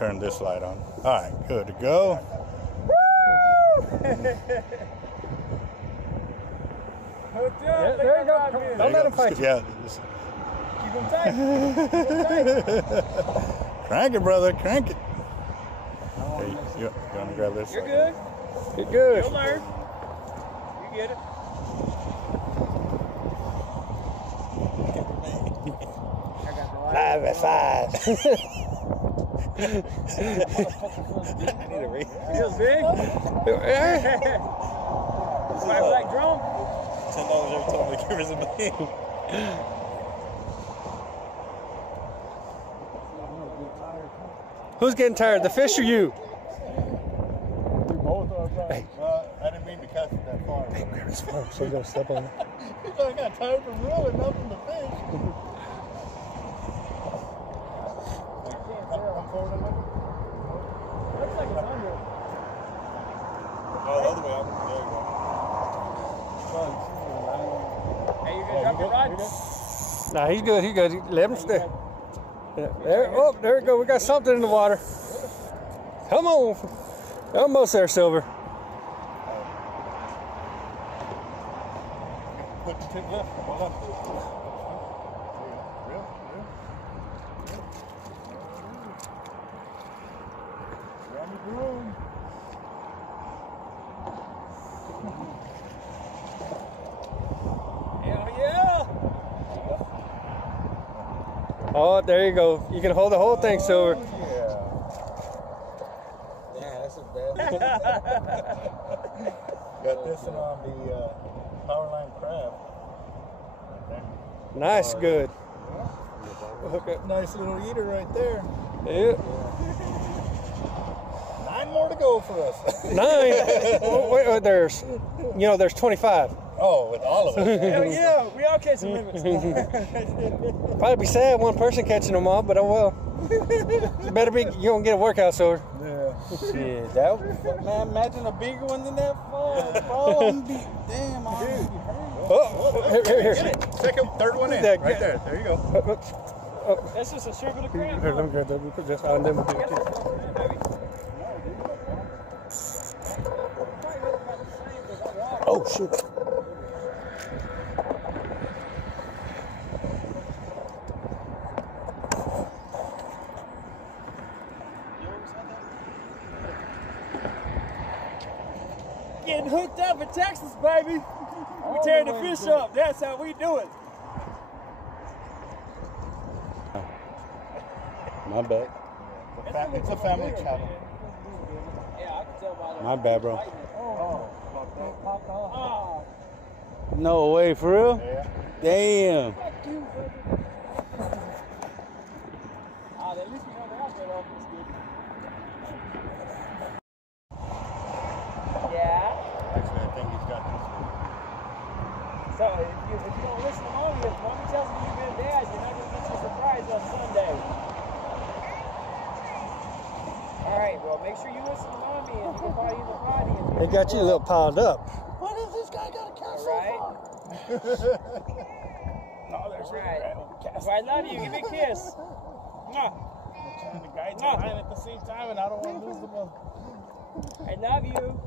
turn this light on. All right, good to go. Yeah, there you go. Don't let him fight you. Yeah. Keep him tight. Keep him tight. Crank it, brother. Crank it. Hey, you want to grab this? You're good. You're good. You'll learn. You get it. Five at five. I need a ring. Feels big? My black drum? $10 every time the camera's in my hand. Who's getting tired, the fish or you? We both are, bro. Hey. Well, I didn't mean to cast it that far. Hey, grab his phone so you don't step on it. He's like, I got tired from reeling, not from the fish. I'm folding it. Looks like it's under. Oh, the other way. There you go. Hey, you gonna drop your rod? Nah, he's good. He's good. Let him stay. Yeah, there. Oh, there we go. We got something in the water. Come on. Almost there, Silver. Put the tip left. Hold on. Real. Grab me broom. Hell yeah! Oh, there you go. You can hold the whole thing, Silver. Yeah. Yeah, that's a bad Got this one on the Powerline crab. Right there. Nice, good. Hook up. Nice little eater right there. Yeah. 9 more to go for us. 9. Oh, wait, there's 25. Oh, with all of us. Hell yeah! We all catching limits. Probably be sad one person catching them all, but oh well. You better be. You gonna get a workout, Silver. Yeah. shit. That man, imagine a bigger one than that fall. Damn, I'm gonna be hurt. Oh, here. Second, third one in. Right there. There you go. That's just a strip of the crab. Here, let me grab that. We put this on them. Oh shit. Getting hooked up in Texas, baby. We tearing the fish up. That's how we do it. My bad. It's a family channel. Yeah, I can tell by the. My bad, bro. Oh, No way, for real? Yeah. Damn. fuck you, baby. At least we know the outfit off. It's good. Yeah. Actually, I think he's got this one. So if you don't listen to mommy, if mommy tells me you've been dad, you're not gonna get your surprise on Sunday. All right, well, make sure you listen to mommy and you can party in the party. They got you a little piled up. What is this guy got a cast All right. No, there's All right. If I love you, give me a kiss. Mwah. trying to guide the line at the same time, and I don't want to lose the ball. I love you.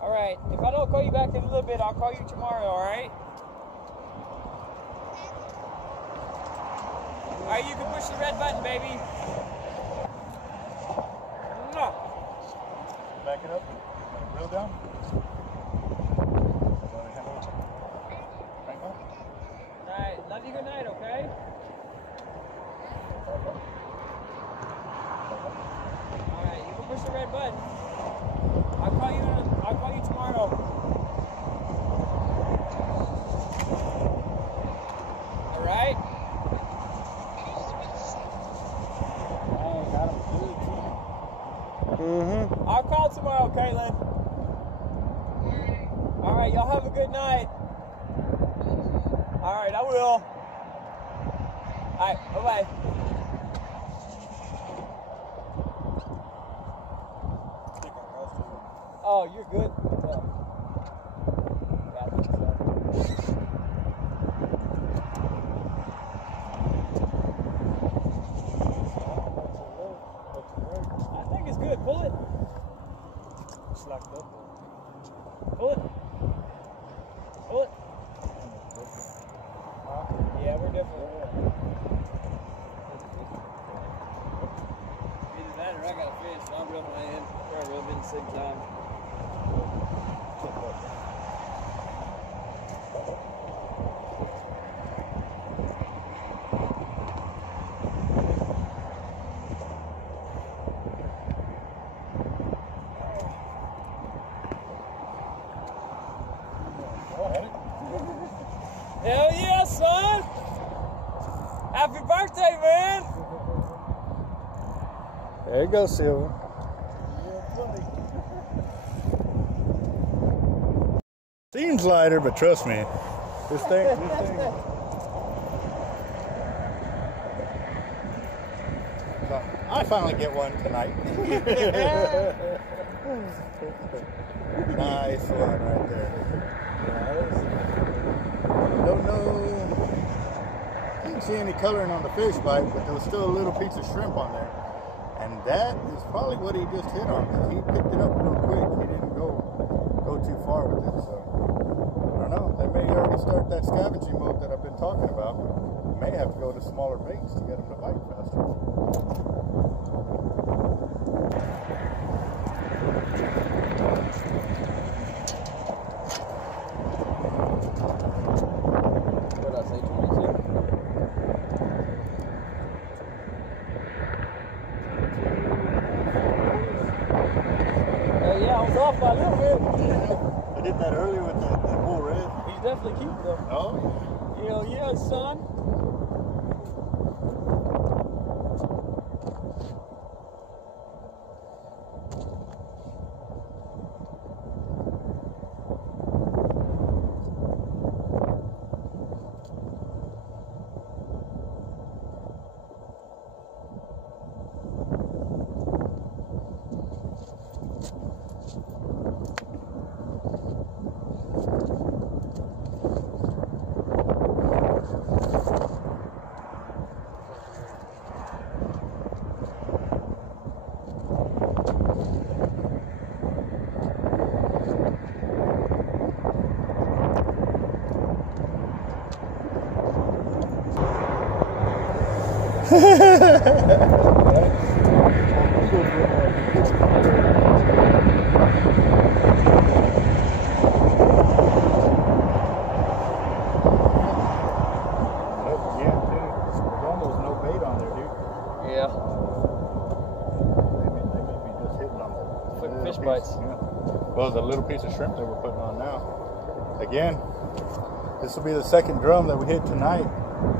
All right. If I don't call you back in a little bit, I'll call you tomorrow. All right. All right. You can push the red button, baby. Mwah. Back it up. Reel down. All right. Love you. Good night. Okay. All right. You can push the red button. I'll call you tomorrow. All right. I'll call tomorrow, Caitlin. All right, y'all have a good night. All right, I will. All right, bye-bye. Oh, you're good. Happy birthday, man! There you go, Silver. Seems lighter, but trust me, this thing. So, I finally get one tonight. Nice one right there. Don't know. Didn't see any coloring on the fish bite, but there was still a little piece of shrimp on there. And that is probably what he just hit on, because he picked it up real quick. He didn't go too far with it. So I don't know. They may already start that scavenging mode that I've been talking about. May have to go to smaller baits to get them to bite faster. What did I say, 22? Yeah, I was off by a little bit. I did that earlier with that bull red. He's definitely cute though. Oh, Hell yeah, son. Yeah. They may be just hitting on the Fish bites. Yeah. Well, there's a little piece of shrimp that we're putting on now. Again, this will be the second drum that we hit tonight.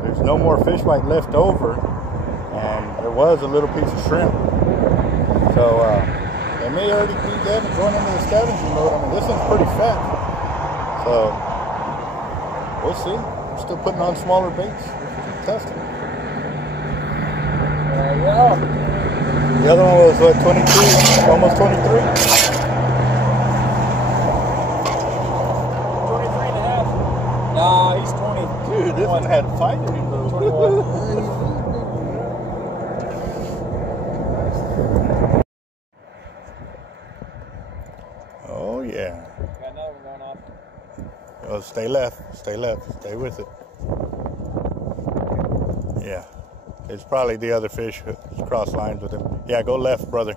There's no more fish bite left over, and there was a little piece of shrimp. So they may already be dead and going into the scavenging mode. I mean, this one's pretty fat. So we'll see. We're still putting on smaller baits. Testing. Yeah. The other one was what, 22, almost 23? 23 and a half. Nah, he's 20. Dude, this one had fight in him though. 21. Oh yeah. Got another one going off. Oh, stay left, stay with it. Yeah. It's probably the other fish cross lines with him. Yeah, go left, brother.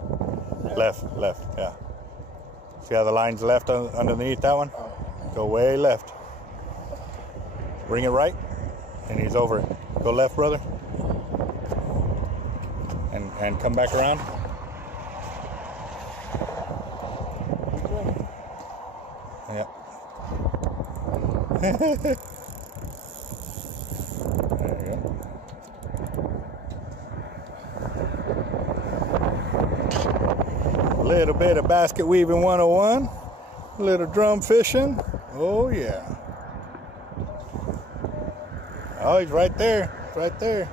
Left, yeah. See how the line's left underneath that one? Go way left. Bring it right, and he's over it. Go left, brother. And come back around. Yeah. There you go. A little bit of basket weaving 101, a little drum fishing. Oh yeah. Oh, he's right there, right there.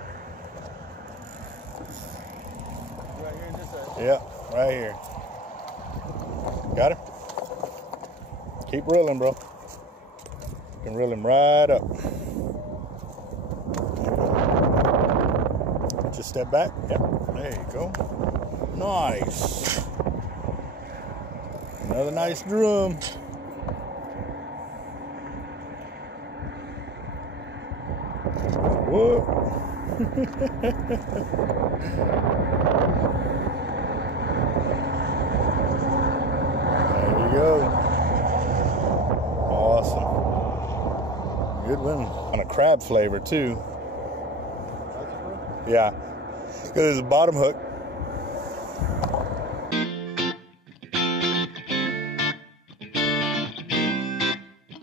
Right here in this side. Yeah, right here. Got him? Keep reeling, bro. You can reel him right up. Just step back. Yep, there you go. Nice. Another nice drum. Whoa. There you go. Awesome. Good one. On a crab flavor too. Yeah. Because it's a bottom hook.